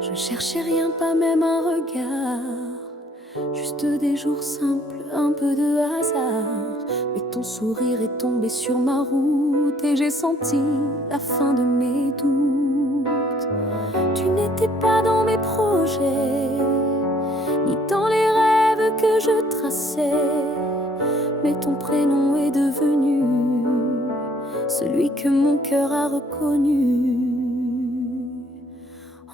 Je cherchais rien, pas même un regard, juste des jours simples, un peu de hasard. Mais ton sourire est tombé sur ma route et j'ai senti la fin de mes doutes. Tu n'étais pas dans mes projets, ni dans les rêves que je traçais, mais ton prénom est devenu celui que mon cœur a reconnu.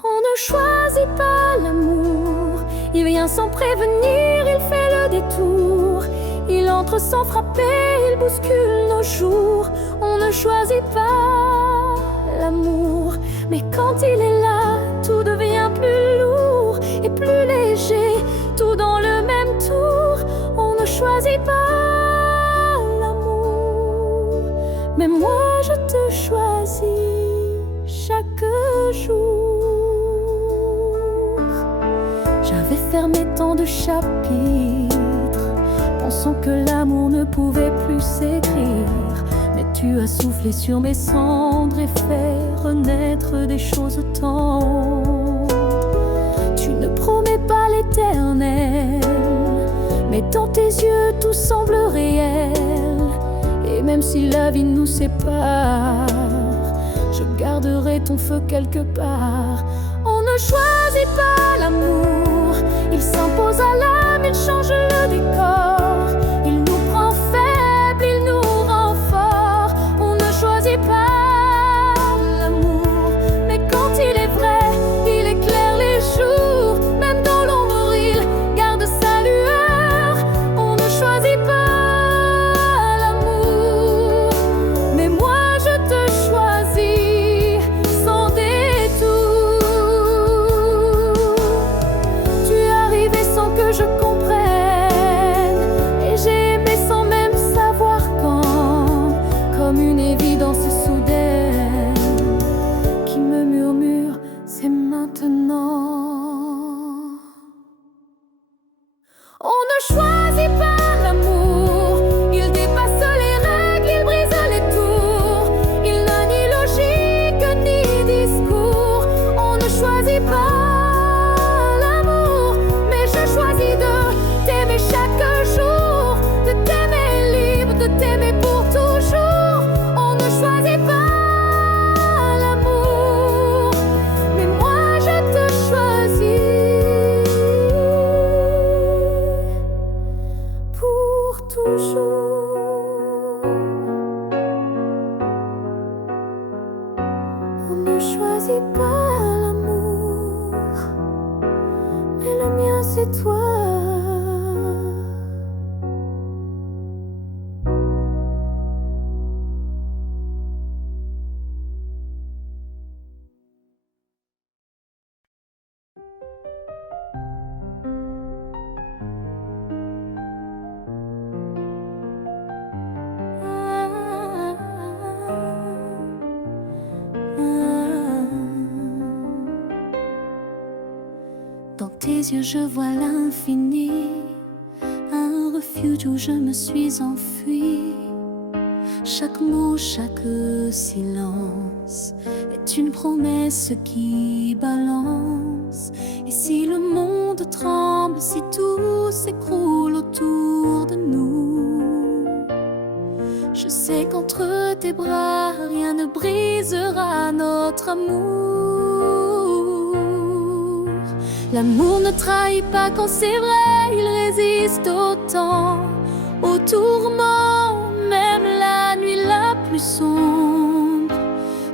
On ne choisit pas l'amour, il vient sans prévenir, il fait le détour. Il entre sans frapper, il bouscule nos jours. On ne choisit pas l'amour, mais quand il est là, tout devient plus lourd et plus léger, tout dans le même tour. On ne choisit pas l'amour, mais moi je te choisis chaque jour. J'avais fermé tant de chapitres, pensant que l'amour ne pouvait plus s'écrire. Mais tu as soufflé sur mes cendres et fait renaître des choses tant. Tu ne promets pas l'éternel, mais dans tes yeux tout semble réel. Et même si la vie nous sépare, je garderai ton feu quelque part. On ne choisit pas l'amour, il s'impose à l'âme, il change le décor. Il nous prend faibles, il nous rend forts. On ne choisit pas l'amour, mais quand il est vrai, il éclaire les jours. Même dans l'ombre, il garde sa lueur. On ne choisit pas l'amour, mais moi je te choisis sans détour. Tu es arrivé sans que je comprenne, et j'ai aimé sans même savoir quand, comme une évidence soudaine qui me murmure, c'est maintenant. On ne choisit pas l'amour, il dépasse les règles, il brise les tours. Il n'a ni logique ni discours. On ne choisit pas l'amour, mais je choisis de t'aimer chaque jour, de t'aimer libre, de t'aimer pour toujours. On ne choisit pas l'amour, mais moi je te choisis pour toujours. On ne choisit pas l'amour, mais le mien c'est toi. Dans tes yeux je vois l'infini, un refuge où je me suis enfuie. Chaque mot, chaque silence est une promesse qui balance. Et si le monde tremble, si tout s'écroule autour de nous, je sais qu'entre tes bras rien ne brisera notre amour. L'amour ne trahit pas quand c'est vrai, il résiste au temps, au tourment. Même la nuit la plus sombre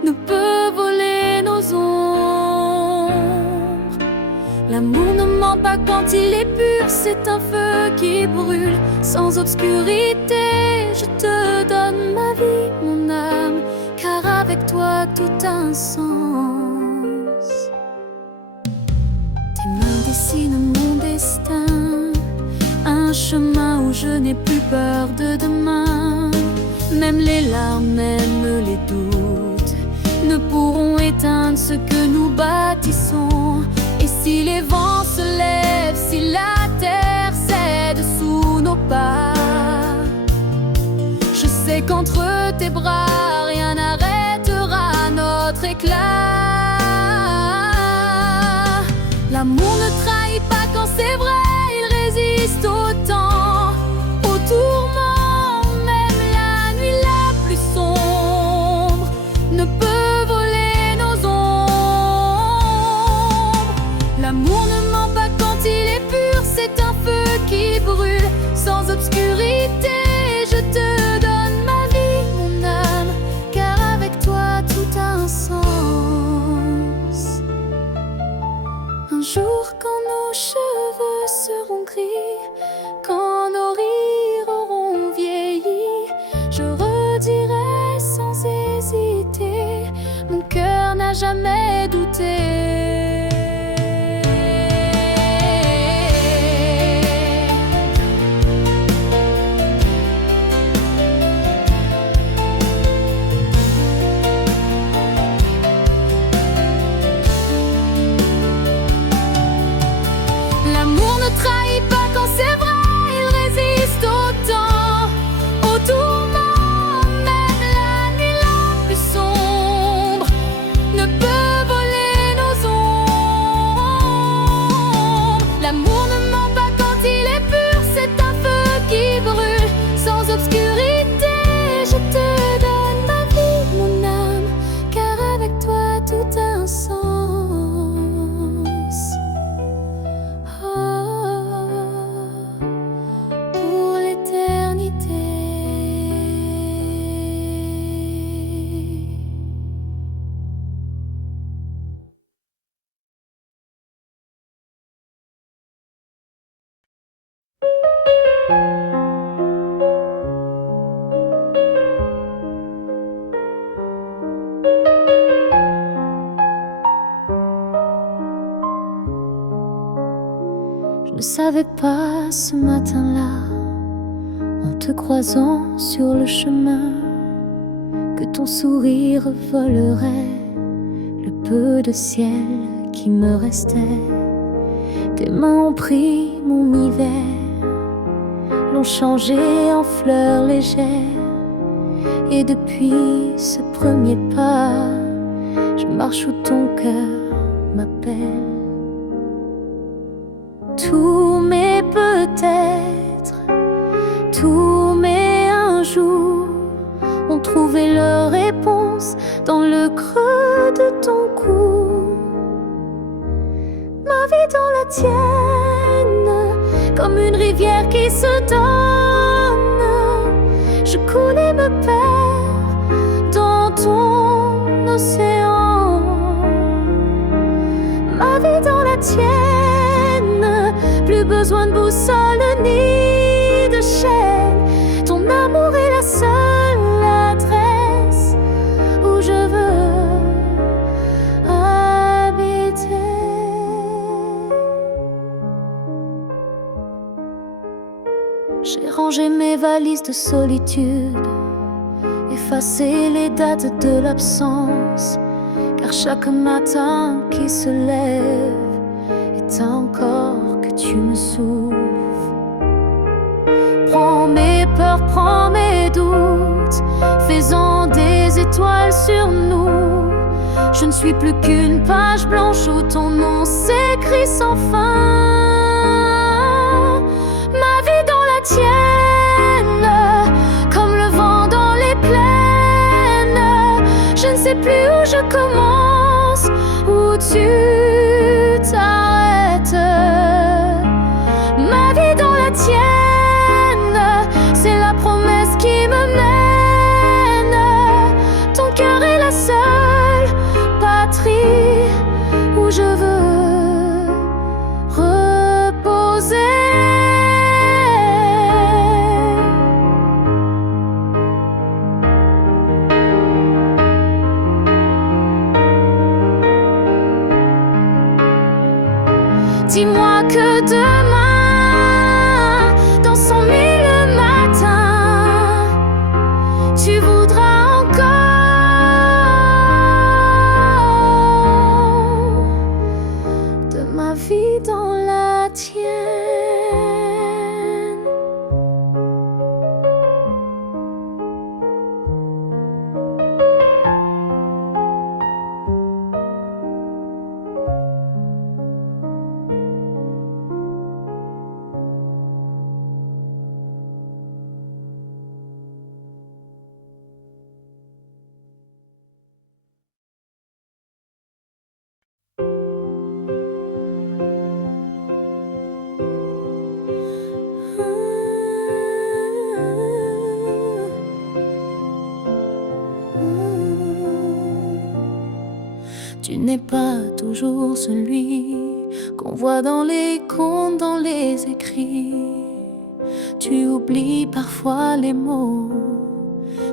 ne peut voler nos ombres. L'amour ne ment pas quand il est pur, c'est un feu qui brûle sans obscurité. Je te donne ma vie, mon âme, car avec toi tout a un sens. Tes mains dessinent mon destin, un chemin où je n'ai plus peur de demain. Même les larmes, même les doutes ne pourront éteindre ce que nous bâtissons. Et si les vents se lèvent, si la terre cède sous nos pas, je sais qu'entre tes bras rien n'arrêtera notre éclat. L'amour ne trahit pas quand c'est vrai, il résiste au temps, au tourment. Même la nuit la plus sombre ne peut voler nos ombres. L'amour ne ment pas quand il est pur, c'est un feu qui brûle sans obscurité. Je te donne ma vie, mon âme, car avec toi tout a un sens. Un jour quand nos cheveux seront gris, quand nos rires auront vieilli, je redirai sans hésiter, mon cœur n'a jamais douté. L'amour ne trahit pas quand c'est vrai, il résiste au temps, au tourment. Même la nuit la plus sombre ne peut voler nos ombres. L'amour ne ment pas quand il est pur, c'est un feu qui brûle sans obscurité. Je te donne ma vie, mon âme, car avec toi tout a un sens. Pour l'éternité. Je ne savais pas ce matin-là, en te croisant sur le chemin, que ton sourire volerait le peu de ciel qui me restait. Tes mains ont pris mon hiver, l'ont changé en fleurs légères. Et depuis ce premier pas, je marche où ton cœur m'appelle. Tous mes peut-être, tous mes un jour ont trouvé leur réponse dans le creux de ton cou. Ma vie dans la tienne, comme une rivière qui se donne, je coule et me perds dans ton océan. Ma vie dans la tienne, plus besoin de boussole ni de chaîne. Ton amour est la seule adresse où je veux habiter. J'ai rangé mes valises de solitude, effacé les dates de l'absence, car chaque matin qui se lève est un corps que tu me souffles. Prends mes peurs, prends mes doutes, fais-en des étoiles sur nous. Je ne suis plus qu'une page blanche où ton nom s'écrit sans fin. Ma vie dans la tienne, comme le vent dans les plaines. Je ne sais plus où je commence, où tu t'arrêtes. Ma vie dans la tienne, c'est la promesse qui me mène. Ton cœur est la seule patrie où je veux reposer. Dis-moi que demain, dans 100 000 matins, tu voudras encore de ma vie dans la tienne. n'es pas toujours celui qu'on voit dans les contes, dans les écrits. Tu oublies parfois les mots,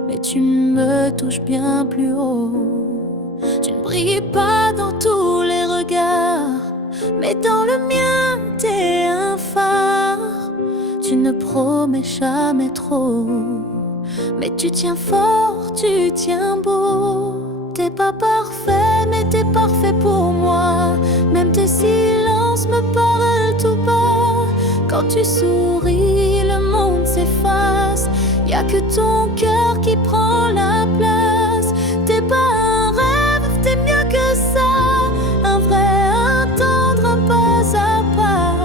mais tu me touches bien plus haut. Tu ne brilles pas dans tous les regards, mais dans le mien t'es un phare. Tu ne promets jamais trop, mais tu tiens fort, tu tiens beau. T'es pas parfait, mais t'es parfait pour moi. Même tes silences me parlent tout bas. Quand tu souris, le monde s'efface. Y'a que ton cœur qui prend la place. T'es pas un rêve, t'es mieux que ça. Un vrai, un tendre, un pas à pas.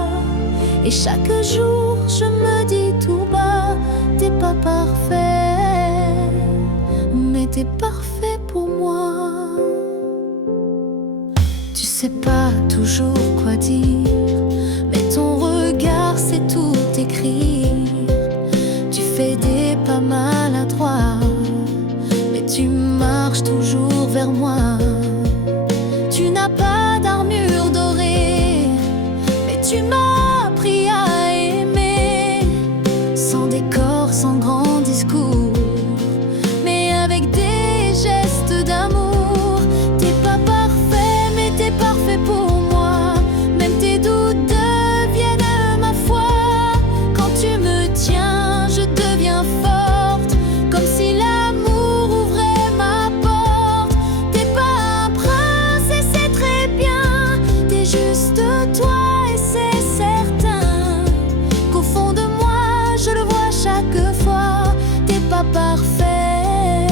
Et chaque jour, je me dis tout bas, t'es pas parfait, mais t'es parfait pour moi. Tu sais pas toujours quoi dire, mais ton regard sait tout écrire. Tu fais des pas maladroits, mais tu marches toujours vers moi. Tu n'as pas d'armure dorée, mais tu m'as appris à aimer. Sans décor, sans grand discours, mais avec des gestes d'amour. T'es pas parfait, mais t'es parfait pour moi. Même tes doutes deviennent ma foi. Quand tu me tiens, je deviens forte, comme si l'amour ouvrait ma porte. T'es pas un prince et c'est très bien, t'es juste toi et c'est certain qu'au fond de moi, je le vois chaque fois. T'es pas parfait,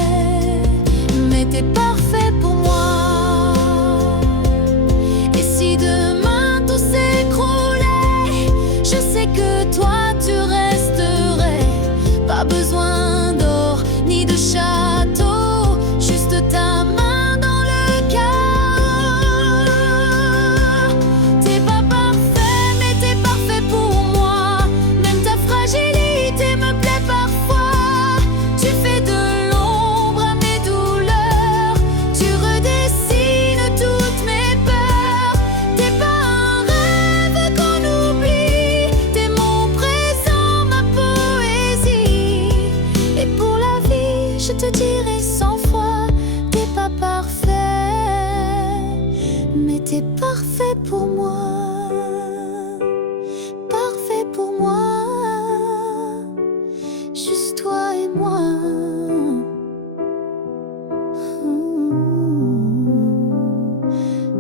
mais t'es parfait pour moi. Et si demain tout s'écroulait, je sais que toi tu resterais. Pas besoin d'or ni de château, juste ta main dans le chaos. T'es pas parfait, mais t'es parfait pour moi. Même ta fragilité me plaît parfois. Tu fais de l'ombre à mes douleurs, tu redessines toutes mes peurs. T'es pas un rêve qu'on oublie, t'es mon présent, ma poésie. Et pour la vie, je te dirai 100 fois, t'es pas parfait, mais t'es parfait pour moi. Parfait pour moi, juste toi et moi.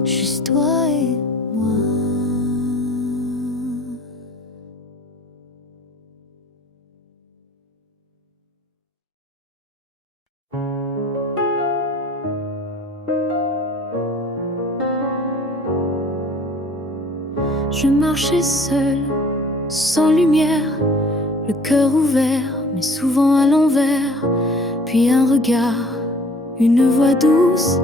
Juste toi et moi. Je marchais seule, sans lumière, le cœur ouvert, mais souvent à l'envers. Puis un regard, une voix douce,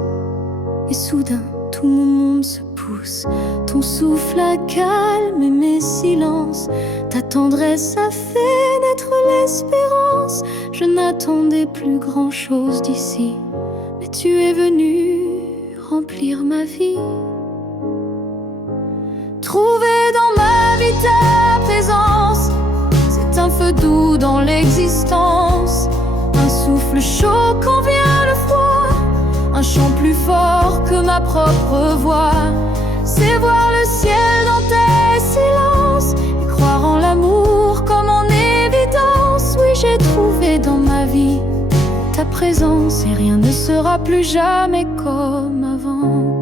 et soudain tout mon monde se pousse. Ton souffle a calmé mes silences, ta tendresse a fait naître l'espérance. Je n'attendais plus grand chose d'ici, mais tu es venu remplir ma vie. Trouver dans ma vie ta présence, c'est un feu doux dans l'existence. Un souffle chaud quand vient le froid, un chant plus fort que ma propre voix. C'est voir le ciel dans tes silences et croire en l'amour comme en évidence. Oui, j'ai trouvé dans ma vie ta présence et rien ne sera plus jamais comme avant.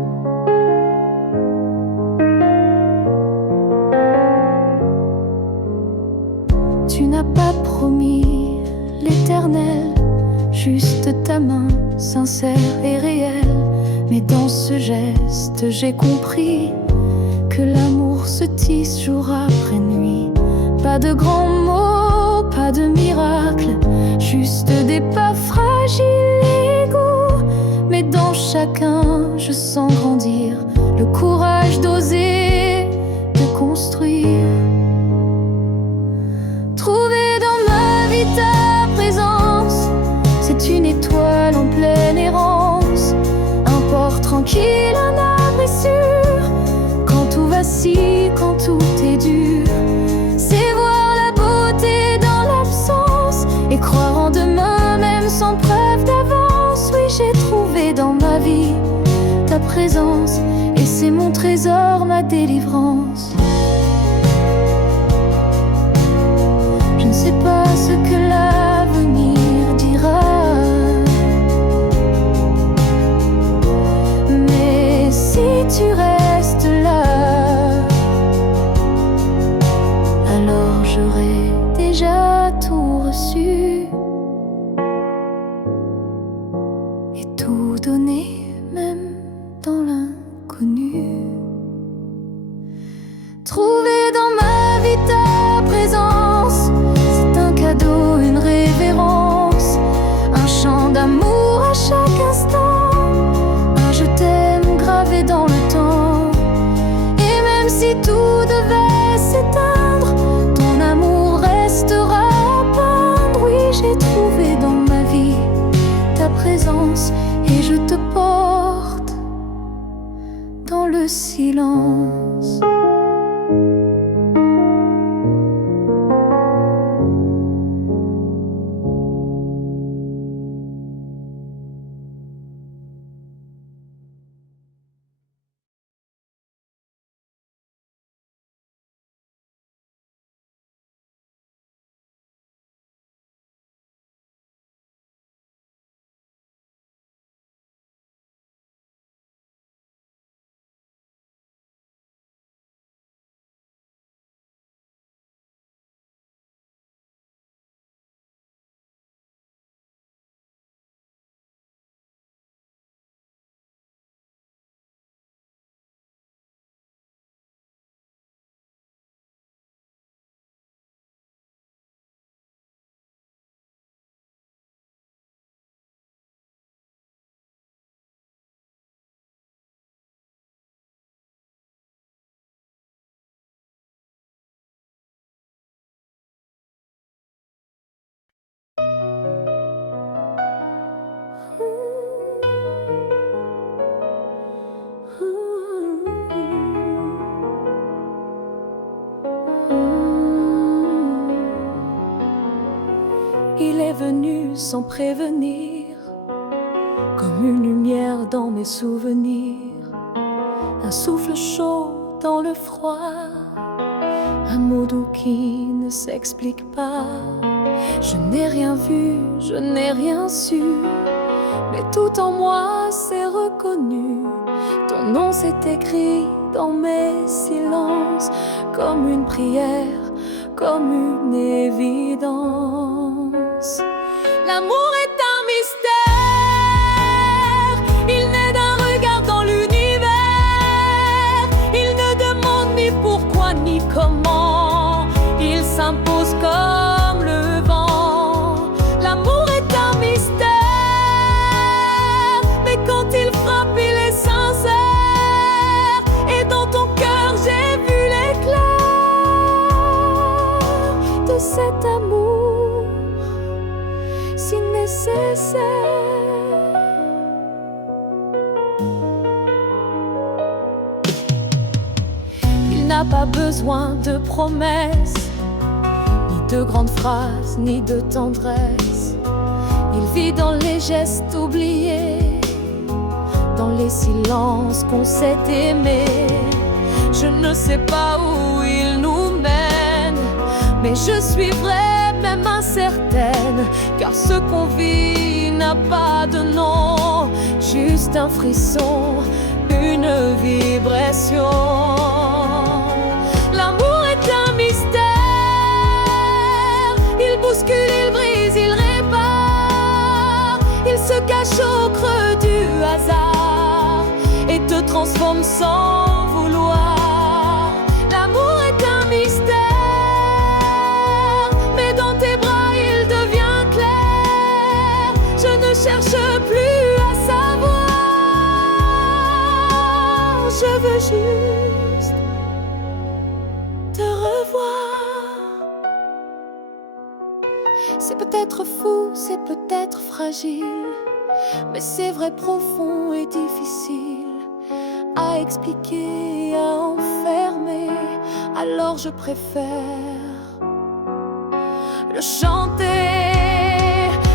Tu n'as pas promis l'éternel, juste ta main sincère et réelle. Mais dans ce geste j'ai compris que l'amour se tisse jour après nuit. Pas de grands mots, pas de miracles, juste des pas fragiles et égaux. Mais dans chacun je sens grandir le courage d'oser, de construire. Trouver dans ma vie ta présence, c'est une étoile en pleine errance, un port tranquille, un âme présence, et c'est mon trésor, ma délivrance. Je ne sais pas ce que l'avenir dira, mais si tu restes là, alors j'aurai déjà tout reçu et tout donné, même dans l'inconnu. Trouver dans ma vie ta présence, c'est un cadeau, une révérence, un chant d'amour à chaque instant, un je t'aime gravé dans le temps. Et même si tout devait s'éteindre, ton amour restera à peindre. Oui, j'ai trouvé dans ma vie ta présence, et je te porte dans le silence. Il est venu sans prévenir, comme une lumière dans mes souvenirs, un souffle chaud dans le froid, un mot doux qui ne s'explique pas. Je n'ai rien vu, je n'ai rien su, mais tout en moi s'est reconnu. Ton nom s'est écrit dans mes silences, comme une prière, comme une évidence. L'amour est un mystère, il naît d'un regard dans l'univers. Il ne demande ni pourquoi ni comment, il s'impose comme le vent. L'amour est un mystère, mais quand il frappe, il est sincère. Et dans ton cœur, j'ai vu l'éclair de cet amour si nécessaire. Il n'a pas besoin de promesses, ni de grandes phrases, ni de tendresse. Il vit dans les gestes oubliés, dans les silences qu'on s'est aimés. Je ne sais pas où il nous mène, mais je suis vraie, même incertaine, car ce qu'on vit n'a pas de nom, juste un frisson, une vibration. L'amour est un mystère, il bouscule, il brise, il répare, il se cache au creux du hasard et te transforme sans vouloir. L'amour est un mystère, cherche plus à savoir, je veux juste te revoir. C'est peut-être fou, c'est peut-être fragile, mais c'est vrai, profond et difficile à expliquer, à enfermer. Alors je préfère le chanter.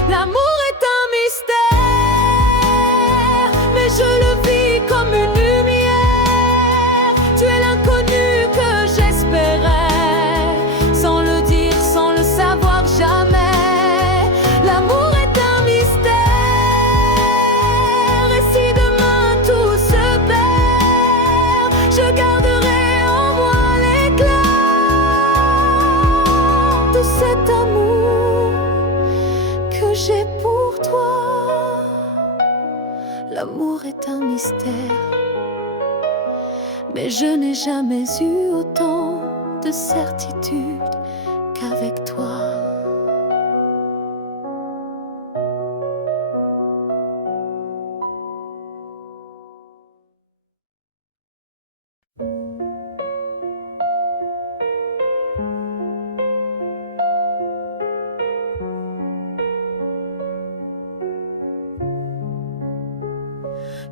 L'amour est un mystère, mais je le vis comme une est un mystère, mais je n'ai jamais eu autant de certitude qu'avec toi.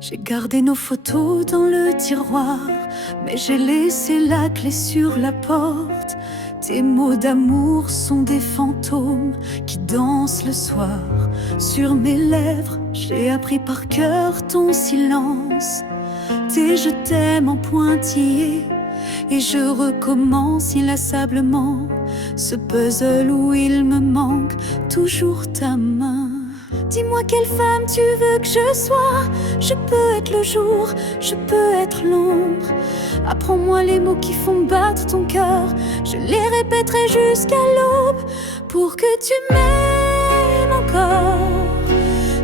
J'ai gardé nos photos dans le tiroir, mais j'ai laissé la clé sur la porte. Tes mots d'amour sont des fantômes qui dansent le soir. Sur mes lèvres, j'ai appris par cœur ton silence. Tes je t'aime en pointillé, et je recommence inlassablement ce puzzle où il me manque toujours ta main. Dis-moi quelle femme tu veux que je sois. Je peux être le jour, je peux être l'ombre. Apprends-moi les mots qui font battre ton cœur. Je les répéterai jusqu'à l'aube. Pour que tu m'aimes encore,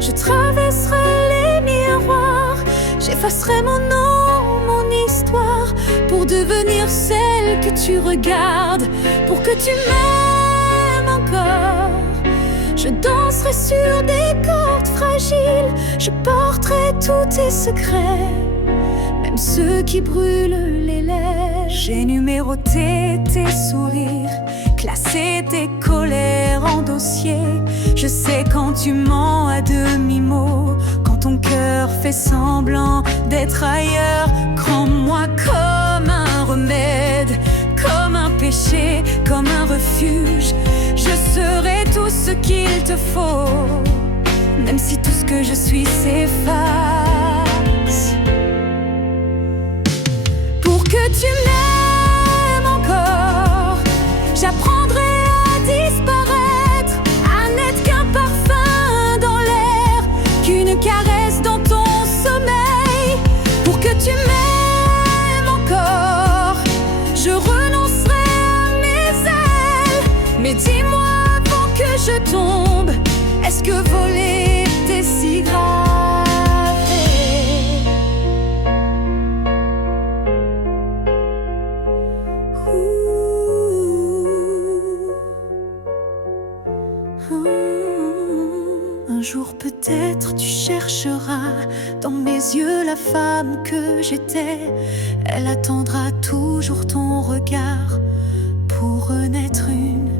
je traverserai les miroirs. J'effacerai mon nom, mon histoire, pour devenir celle que tu regardes. Pour que tu m'aimes encore, je danserai sur des cordes fragiles. Je porterai tous tes secrets, même ceux qui brûlent les lèvres. J'ai numéroté tes sourires, classé tes colères en dossier. Je sais quand tu mens à demi-mot, quand ton cœur fait semblant d'être ailleurs. Prends-moi comme un remède, comme un péché, comme un refuge. Je serai tout ce qu'il te faut, même si tout ce que je suis s'efface. Pour que tu m'aimes encore, j'apprendrai à disparaître, à n'être qu'un parfum dans l'air, qu'une caresse dans ton sommeil. Pour que tu m'aimes encore, je renoncerai à mes ailes. Mais dis-moi avant que je tombe, est-ce que voler t'est si grave? Un jour peut-être tu chercheras dans mes yeux la femme que j'étais. Elle attendra toujours ton regard pour renaître une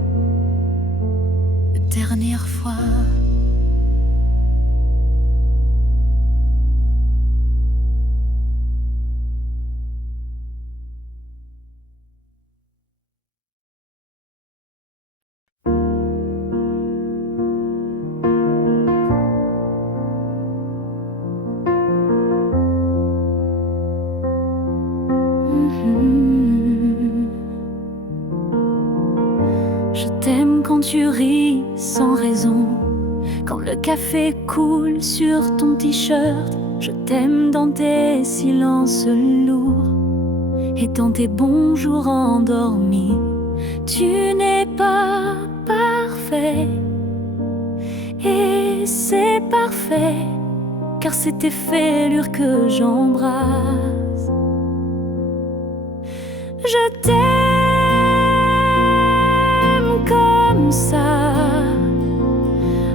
dernière fois. Je t'aime quand tu ris sans raison, quand le café coule sur ton t-shirt. Je t'aime dans tes silences lourds et dans tes bons jours endormis. Tu n'es pas parfait, et c'est parfait, car c'est tes fêlures que j'embrasse. Je t'aime comme ça,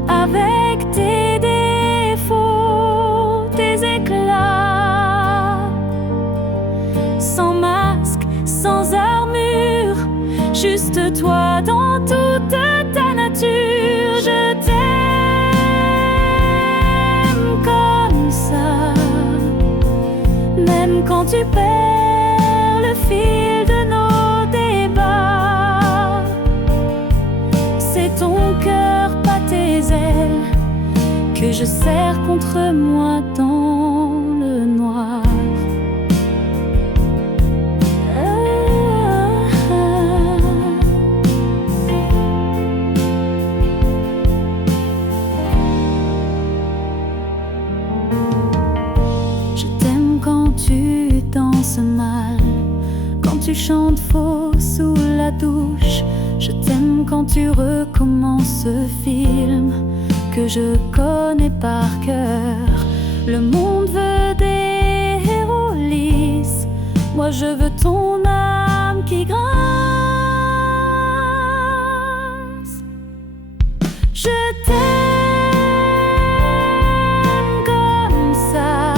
avec tes défauts, tes éclats, sans masque, sans armure, juste toi dans toute ta nature. Je t'aime comme ça, même quand tu perds le fil de nos débats. C'est ton cœur, pas tes ailes, que je serre contre moi dans le noir. Je t'aime quand tu danses mal, quand tu chantes faux sous la douche. Je t'aime quand tu recommences ce film que je connais par cœur. Le monde veut des héros lisses, moi je veux ton âme qui grince. Je t'aime comme ça,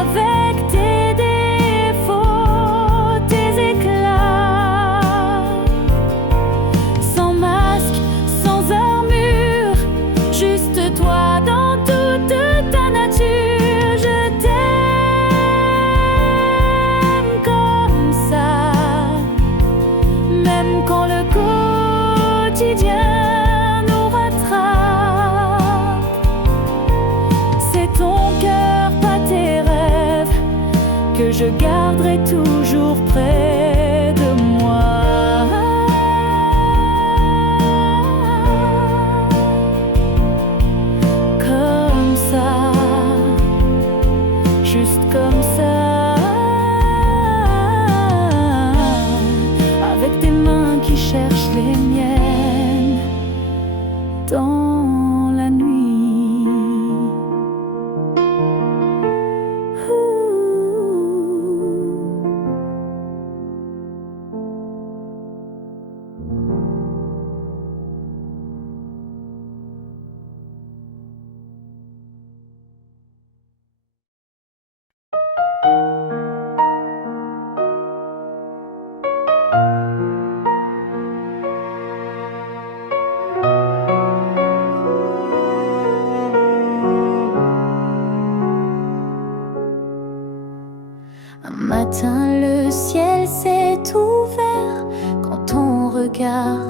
avec tes défauts, tes éclats, sans masque, sans armure, juste toi dans toute ta nature. Je t'aime comme ça, même quand le quotidien nous rattrape. C'est ton cœur, pas tes rêves, que je garderai toujours près de moi. Comme ça, juste comme ça, avec tes mains qui cherchent les miennes dans la nuit. Un matin, le ciel s'est ouvert quand ton regard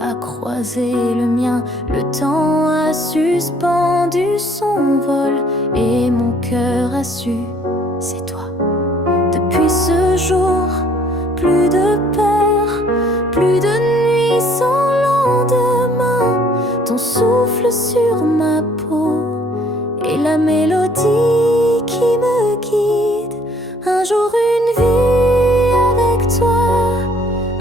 a croisé le mien. Le temps a suspendu son vol et mon cœur a su, c'est toi. Depuis ce jour, plus de peur, plus de nuit sans lendemain. Ton souffle sur ma peau et la mélodie qui me guide. Un jour une vie avec toi,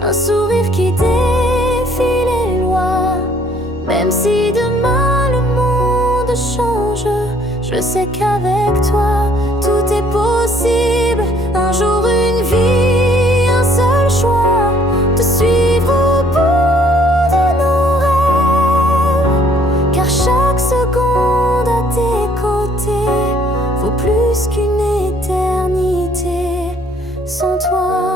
un sourire qui défie les lois. Même si demain le monde change, je sais qu'avec toi tout est possible. Un jour une vie, un seul choix, te suivre au bout de nos rêves. Car chaque seconde à tes côtés vaut plus qu'une éternité sans toi.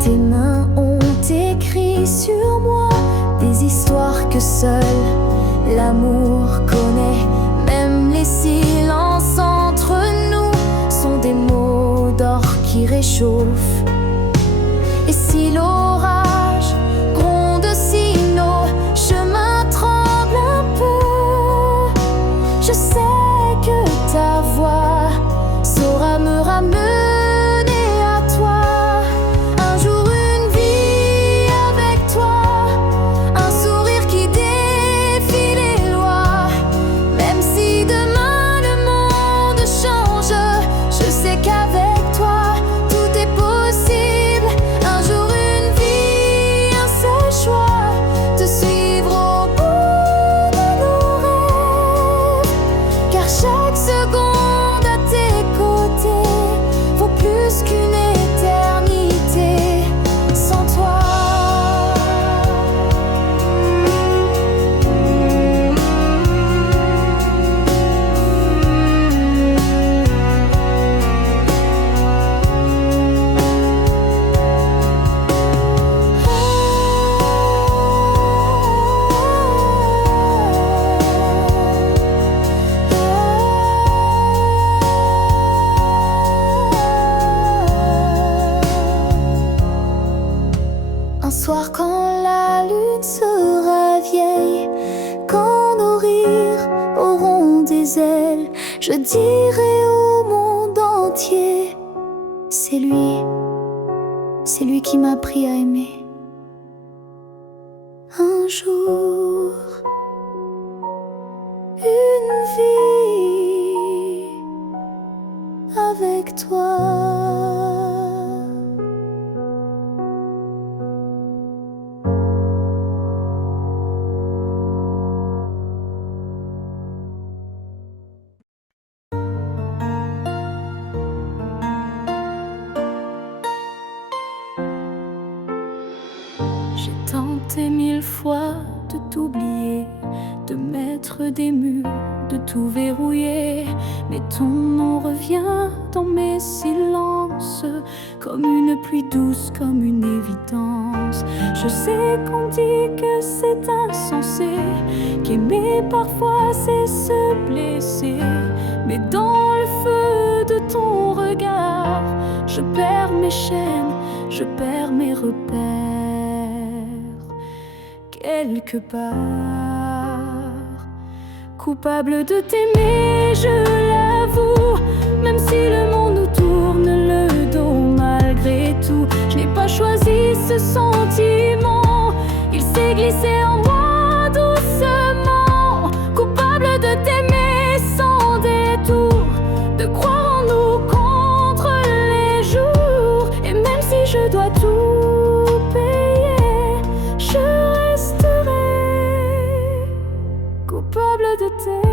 Tes mains ont écrit sur moi des histoires que seul l'amour connaît. Même les silences entre nous sont des mots d'or qui réchauffent. Et si l'orage gronde, si nos chemins tremblent un peu, je sais que ta voix saura me ramener à toi. Un jour une vie avec toi, un sourire qui défie les lois. Même si demain le monde change, je sais qu'avec toi tout est possible. Un jour une vie, un seul choix, te suivre au bout de nos rêves. Car chaque seconde à tes côtés vaut plus qu'une éternité sans toi. Un soir quand la lune sera vieille, quand nos rires auront des ailes, je dirai au monde entier, c'est lui qui m'a appris à aimer. Un jour, une vie avec toi. tenté 1000 fois de t'oublier, de mettre des murs, de tout verrouiller, mais ton nom revient dans mes silences, comme une pluie douce, comme une évidence. Je sais qu'on dit que c'est insensé, qu'aimer parfois c'est se blesser, mais dans le feu de ton regard, je perds mes chaînes, je perds mes repères. Quelque part, coupable de t'aimer, je l'avoue, même si le monde nous tourne le dos malgré tout. Je n'ai pas choisi ce sentiment, il s'est glissé en moi doucement. Coupable de t'aimer sans détour, de croire en nous contre les jours. Et même si je dois tout payer, je resterai coupable de t'aimer.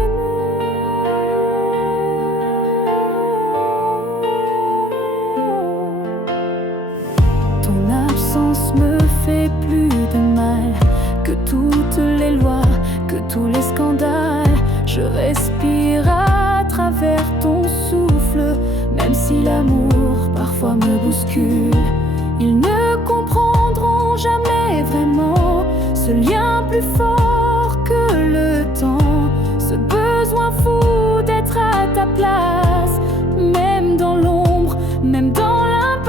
Ton absence me fait plus de mal que toutes les lois, que tous les scandales. Je respire à travers ton souffle, même si l'amour parfois me bouscule. Ils ne comprendront jamais vraiment ce lien plus fort que le temps, ce besoin fou d'être à ta place, même dans l'ombre, même dans l'impasse.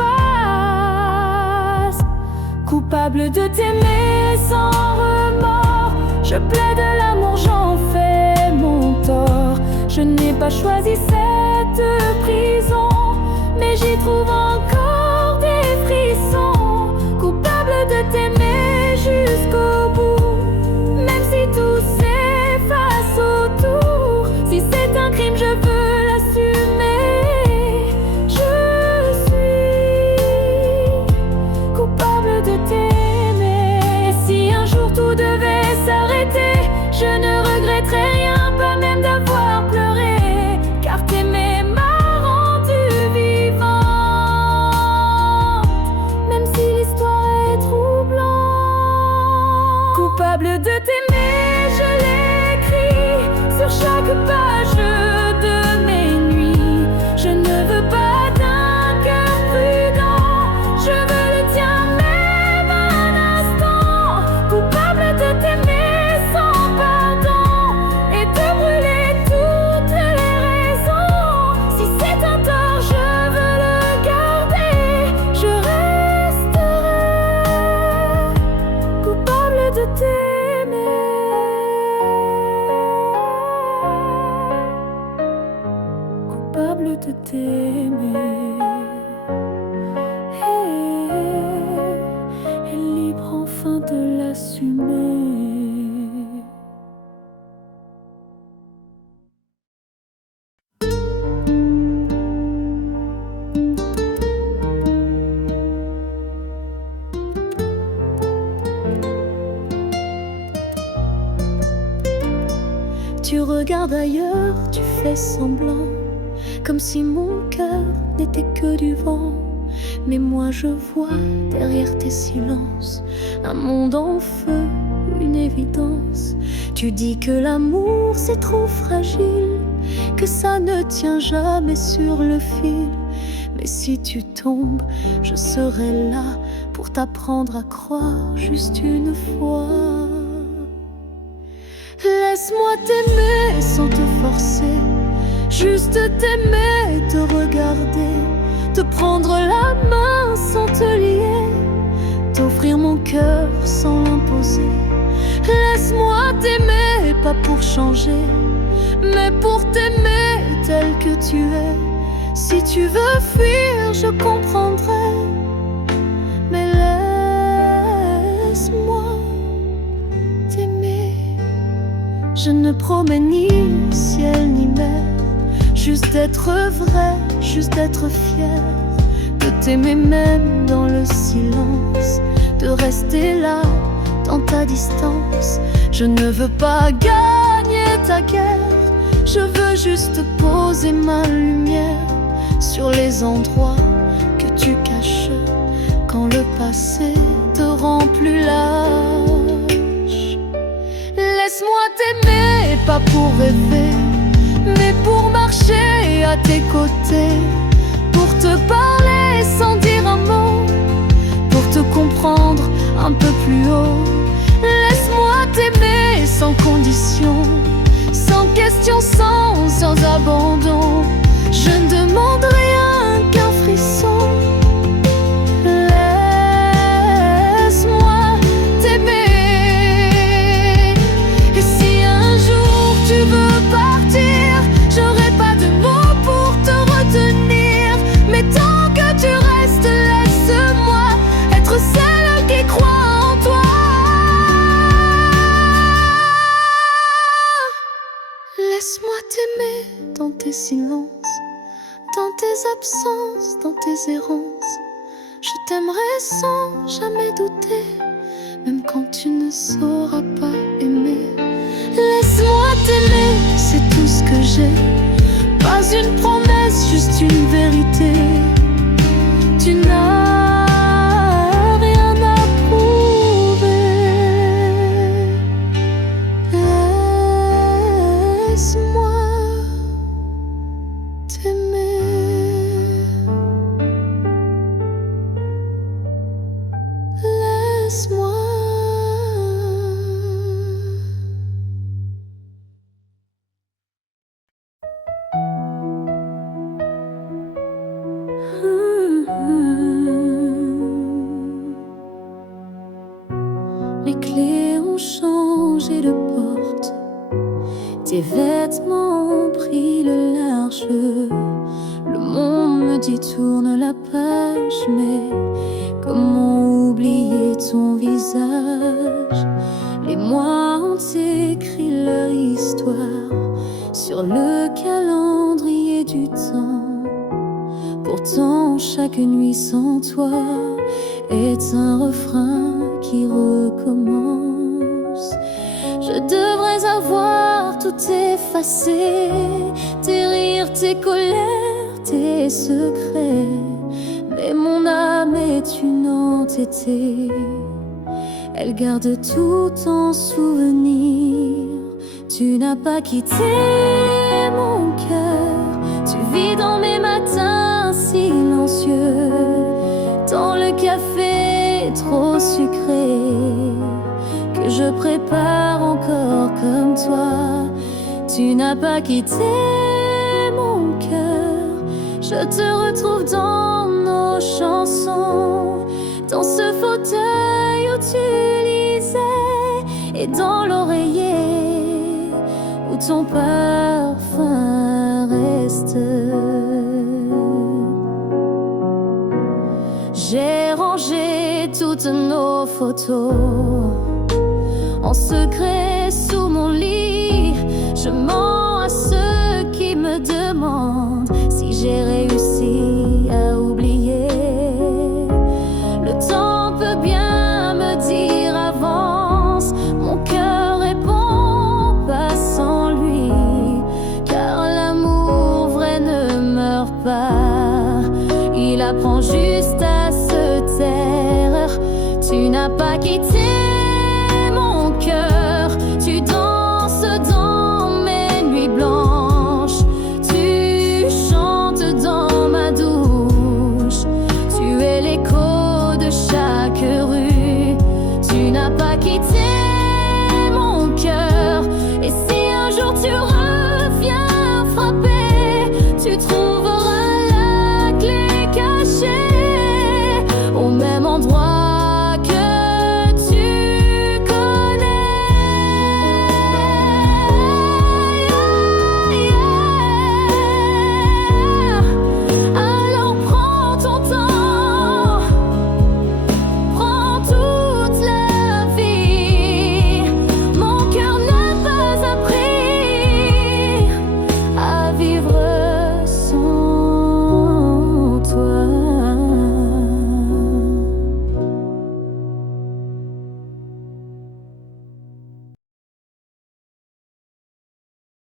Coupable de t'aimer sans remords, je plaide l'amour, j'en fais mon tort. Je n'ai pas choisi cette prison, mais j'y trouve encore des frissons. Coupable de t'aimer jusqu'au bout, même si tout s'efface autour. Si c'est un crime, je veux l'assumer. Je suis coupable de t'aimer. Si un jour tout devait s'arrêter, je ne regretterai rien, pas même d'avoir pleuré, car t'aimer m'a rendue vivante, même si l'histoire est troublante. Coupable de t'aimer, je l'écris sur chaque page de mes nuits. Je ne veux pas d'un cœur prudent, je veux le tien même un instant. Coupable de t'aimer sans pardon et de brûler toutes les raisons. Si c'est un tort, je veux le garder, je resterai coupable de t'aimer. Coupable de t'aimer. Et libre enfin de l'assumer. Tu regardes ailleurs, tu fais semblant, comme si mon cœur n'était que du vent. Mais moi je vois derrière tes silences un monde en feu, une évidence. Tu dis que l'amour c'est trop fragile, que ça ne tient jamais sur le fil. Mais si tu tombes, je serai là pour t'apprendre à croire juste une fois. Laisse-moi t'aimer sans te forcer, juste t'aimer, te regarder, te prendre la main sans te lier, t'offrir mon cœur sans l'imposer. Laisse-moi t'aimer, pas pour changer, mais pour t'aimer tel que tu es. Si tu veux fuir, je comprendrai, mais laisse-moi t'aimer. Je ne promets ni ciel ni mer, juste d'être vrai, juste d'être fier, de t'aimer même dans le silence, de rester là dans ta distance. Je ne veux pas gagner ta guerre, je veux juste poser ma lumière sur les endroits que tu caches quand le passé te rend plus là. pas pour rêver, mais pour marcher à tes côtés, pour te parler sans dire un mot, pour te comprendre un peu plus haut. Laisse-moi t'aimer sans condition, sans question, sans abandon. Je ne demande rien qu'un frisson. Laisse-moi t'aimer. Et si un jour tu veux partir, j'aurai pas de mots pour te retenir. Mais tant que tu restes, laisse-moi être celle qui croit en toi. Laisse-moi t'aimer dans tes silences, dans tes absences, dans tes errances. Je t'aimerai sans jamais douter, même quand tu ne sauras pas aimer. Laisse-moi t'aimer, c'est tout ce que j'ai. Pas une promesse, juste une vérité. Tu n'as rien à prouver. Laisse-moi t'aimer. Laisse-moi. Les clés ont changé de porte, tes vêtements ont pris le large. Le monde me dit tourne la page, mais comment oublier ton visage? Les mois ont écrit leur histoire sur le calendrier du temps. Pourtant chaque nuit sans toi est un refrain qui recommence. Je devrais avoir tout effacé, tes rires, tes colères, tes secrets. Mais mon âme est une entêtée, elle garde tout en souvenir. Tu n'as pas quitté mon cœur, tu vis dans mes matins silencieux, dans le café trop sucré que je prépare encore comme toi. Tu n'as pas quitté mon cœur, je te retrouve dans nos chansons, dans ce fauteuil où tu lisais et dans l'oreiller où ton parfum reste. J'ai rangé toutes nos photos en secret sous mon lit. Je mens à ceux qui me demandent si j'ai réussi à oublier. Le temps peut bien me dire avance, mon cœur répond pas sans lui, car l'amour vrai ne meurt pas, il apprend juste à se taire. Tu n'as pas quitté